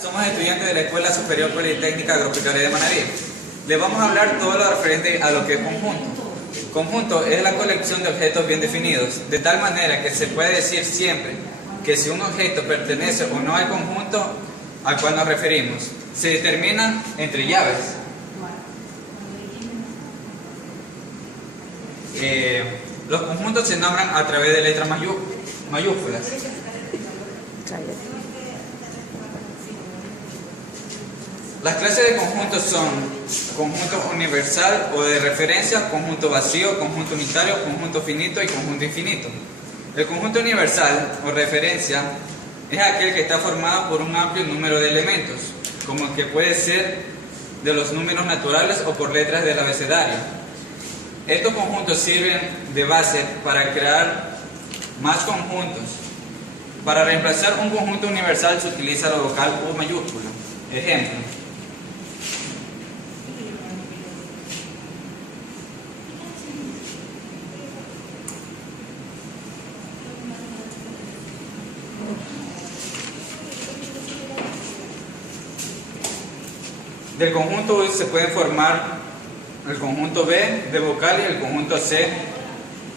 Somos estudiantes de la Escuela Superior Politécnica Agropecuaria de Manabí. Les vamos a hablar todo lo referente a lo que es conjunto. Conjunto es la colección de objetos bien definidos, de tal manera que se puede decir siempre que si un objeto pertenece o no al conjunto al cual nos referimos. Se determina entre llaves. Los conjuntos se nombran a través de letras mayúsculas. Las clases de conjuntos son conjunto universal o de referencia, conjunto vacío, conjunto unitario, conjunto finito y conjunto infinito. El conjunto universal o referencia es aquel que está formado por un amplio número de elementos, como el que puede ser de los números naturales o por letras del abecedario. Estos conjuntos sirven de base para crear más conjuntos. Para reemplazar un conjunto universal se utiliza la vocal U mayúscula. Ejemplo. Del conjunto U se pueden formar el conjunto B de vocal y el conjunto C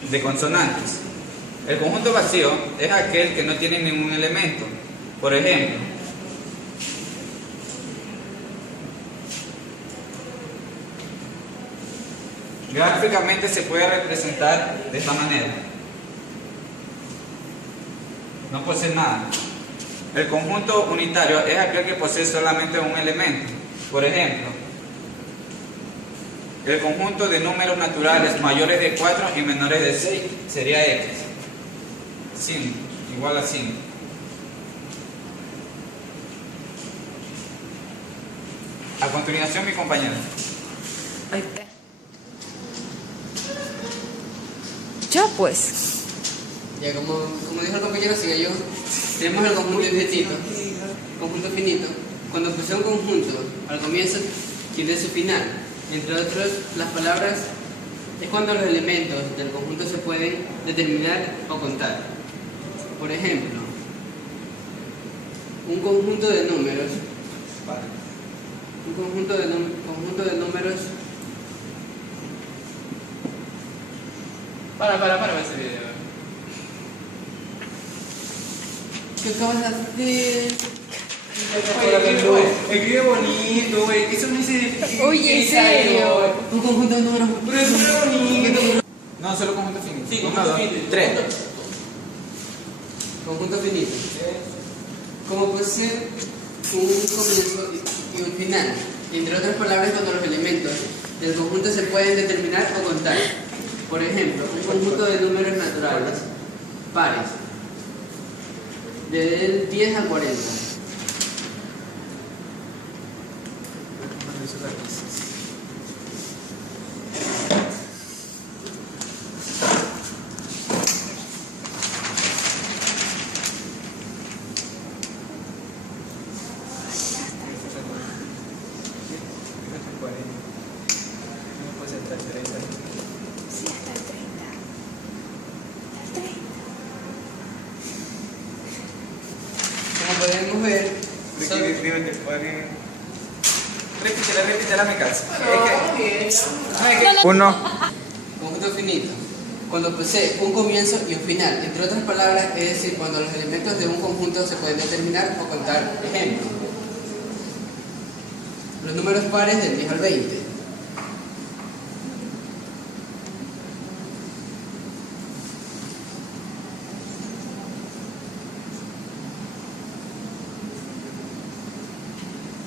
de consonantes. El conjunto vacío es aquel que no tiene ningún elemento. Por ejemplo, gráficamente se puede representar de esta manera. No posee nada. El conjunto unitario es aquel que posee solamente un elemento. Por ejemplo, el conjunto de números naturales mayores de 4 y menores de 6 sería X. 5, igual a 5. A continuación, mi compañero. Ya pues. Ya, como dijo el compañero, siga yo. Tenemos el conjunto infinito. Conjunto finito. Cuando posee un conjunto, al comienzo tiene su final. Entre otros, las palabras es cuando los elementos del conjunto se pueden determinar o contar. Por ejemplo, un conjunto de números. Un conjunto de números. Para ese video. ¿Qué acabas de hacer? Escribe bonito, güey. Eso no dice. Oye, ¿en serio? Un conjunto de números. Pero es muy bonito. No, solo conjunto finito. Sí, 1, conjunto 2, finito. 3. Conjunto finito. Como posee un comienzo y un final. Entre otras palabras, cuando los elementos del conjunto se pueden determinar o contar. Por ejemplo, un conjunto de números naturales pares, del 10 al 40. Sí, hasta el 30. Hasta el 30. Como podemos ver, Repítela mi casa. No, 1. conjunto finito. Cuando posee un comienzo y un final. Entre otras palabras, es decir, cuando los elementos de un conjunto se pueden determinar o contar. Ejemplo, los números pares del 10 al 20.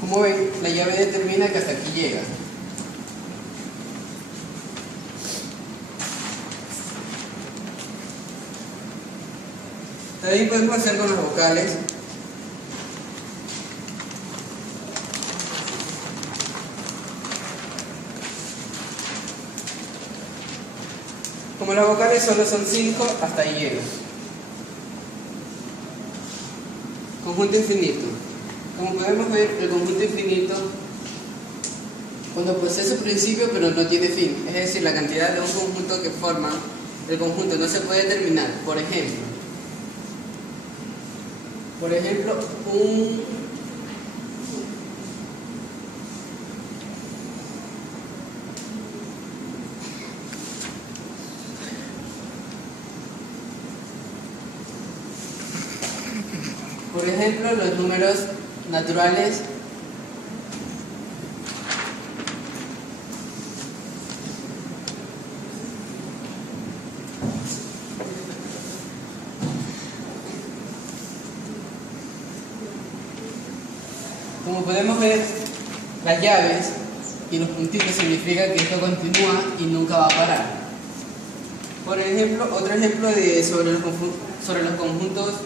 Como ven, la llave determina que hasta aquí llega. También podemos hacer con las vocales. Como las vocales solo son 5, hasta ahí llega. Conjunto infinito. Como podemos ver, el conjunto infinito, cuando posee su principio pero no tiene fin, es decir, la cantidad de un conjunto que forma el conjunto no se puede determinar. Por ejemplo, Por ejemplo, los números naturales como podemos ver, las llaves y los puntitos significa que esto continúa y nunca va a parar. Por ejemplo, otro ejemplo sobre los conjuntos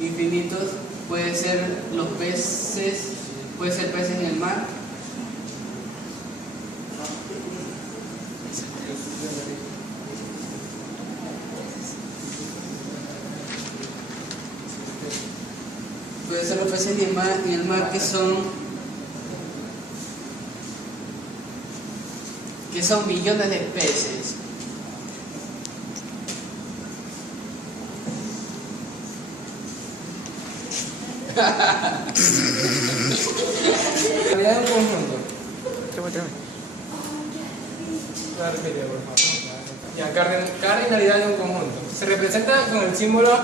infinitos puede ser los peces, puede ser peces en el mar. Puede ser los peces en el mar que son millones de peces. Cardinalidad de un conjunto. Repite, por favor. Ya, cardinalidad de un conjunto. Se representa con el símbolo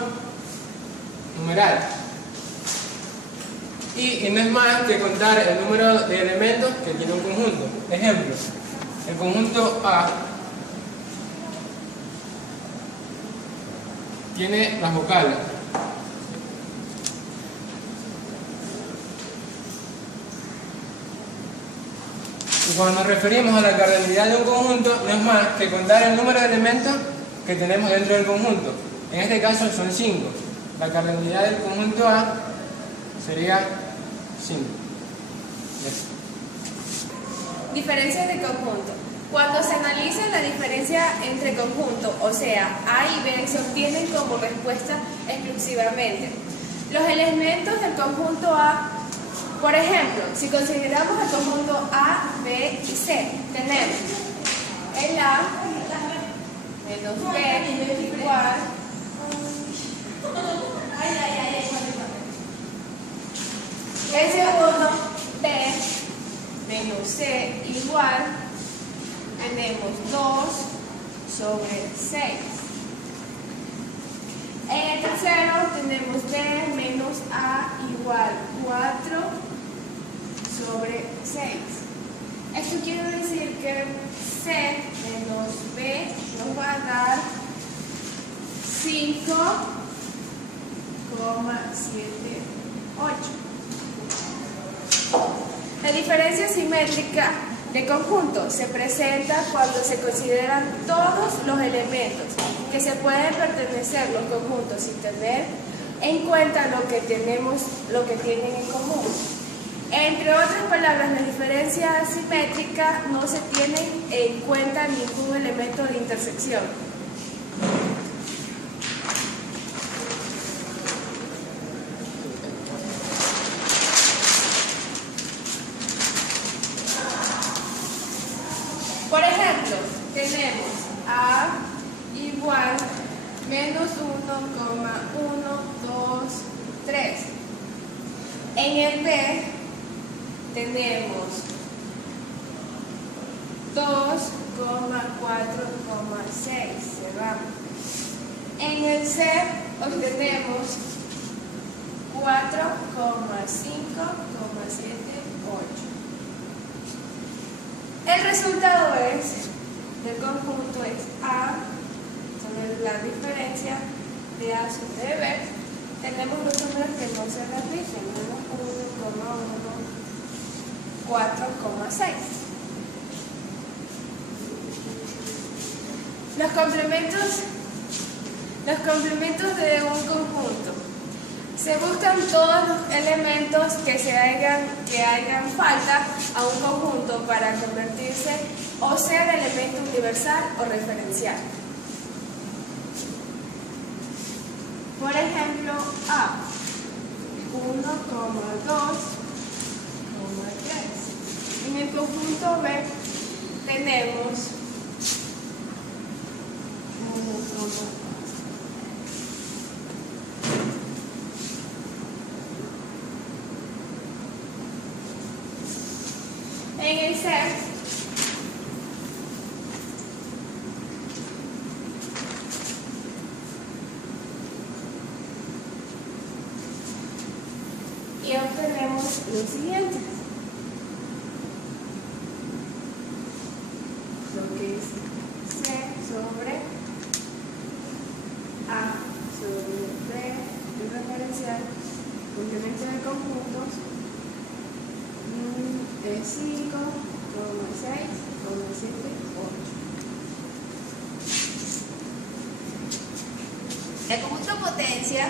numeral. Y no es más que contar el número de elementos que tiene un conjunto. Ejemplo, el conjunto A tiene las vocales. Y cuando nos referimos a la cardinalidad de un conjunto, no es más que contar el número de elementos que tenemos dentro del conjunto. En este caso son 5. La cardinalidad del conjunto A sería 5. Diferencias de conjunto. Cuando se analiza la diferencia entre conjuntos, o sea, A y B, se obtienen como respuesta exclusivamente los elementos del conjunto A. Por ejemplo, si consideramos el conjunto A, B y C, tenemos el A menos B igual el segundo B menos C igual, tenemos 2 sobre 6. En el tercero tenemos B menos A igual 4 sobre 6. Esto quiere decir que C menos B nos va a dar 5,78. La diferencia simétrica de conjunto se presenta cuando se consideran todos los elementos que se pueden pertenecer los conjuntos sin tener en cuenta lo que tienen en común. Entre otras palabras, la diferencia simétrica no se tiene en cuenta ningún elemento de intersección. Por ejemplo, tenemos A igual menos 1,123. En el B tenemos 2,4,6. Cerramos. En el C obtenemos 4,5,78. El resultado del conjunto es A sobre la diferencia de A sobre B. Tenemos los números que no se repiten, menos 1,1, 4,6. Los complementos de un conjunto. Se buscan todos los elementos que hagan falta a un conjunto para convertirse o ser elemento universal o referencial. Por ejemplo, A, 1,2,3. En el conjunto B tenemos 1,2. En el C tenemos lo siguiente. Lo que es C sobre A sobre B el referencial, complemento de conjuntos, es 5, 6, 7, 8. El conjunto potencia,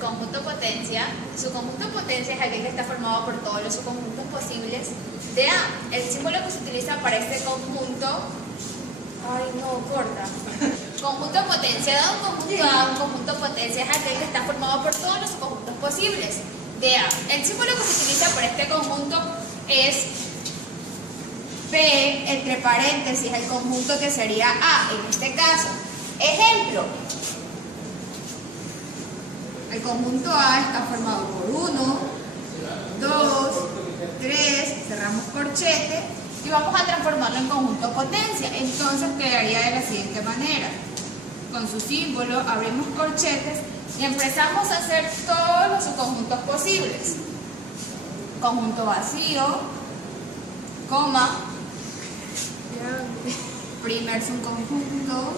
conjunto potencia, su conjunto potencia es aquel que está formado por todos los subconjuntos posibles de A. El símbolo que se utiliza para este conjunto, conjunto potencia de un conjunto A, un conjunto potencia es aquel que está formado por todos los subconjuntos posibles de A. El símbolo que se utiliza para este conjunto es P entre paréntesis, el conjunto que sería A en este caso. Ejemplo, el conjunto A está formado por 1, 2, 3, cerramos corchete y vamos a transformarlo en conjunto potencia. Entonces quedaría de la siguiente manera. Con su símbolo abrimos corchetes y empezamos a hacer todos los subconjuntos posibles. Conjunto vacío, coma, primer subconjunto,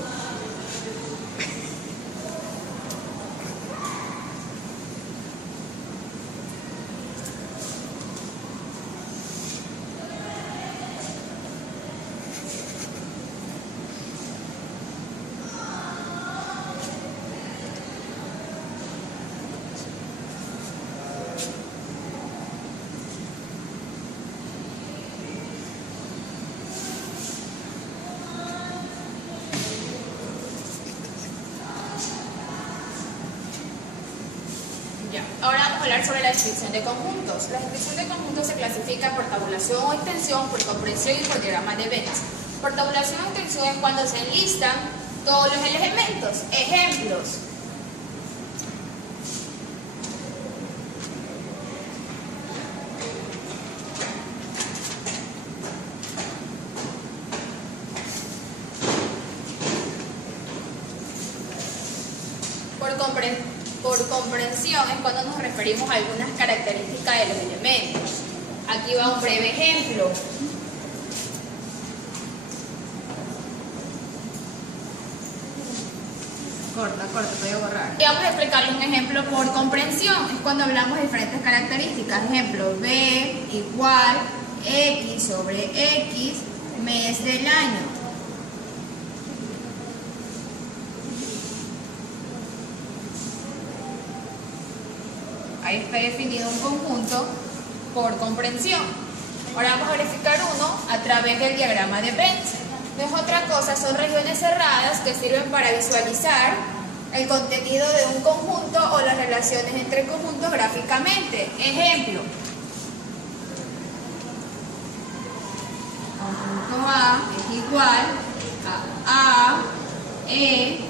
Ahora vamos a hablar sobre la descripción de conjuntos. La descripción de conjuntos se clasifica por tabulación o extensión, por comprensión y por diagrama de Venn. Por tabulación o extensión es cuando se enlistan todos los elementos. Ejemplos. Por comprensión es cuando nos referimos a algunas características de los elementos. Aquí va un breve ejemplo. Corta, voy a borrar. Y vamos a explicarle un ejemplo por comprensión. Es cuando hablamos de diferentes características. Ejemplo, B igual X sobre X, mes del año. Ahí está definido un conjunto por comprensión. Ahora vamos a verificar uno a través del diagrama de Venn. No es otra cosa, son regiones cerradas que sirven para visualizar el contenido de un conjunto o las relaciones entre conjuntos gráficamente. Ejemplo. Conjunto A es igual a A, E,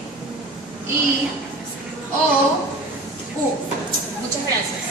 I, O, U. Muchas gracias.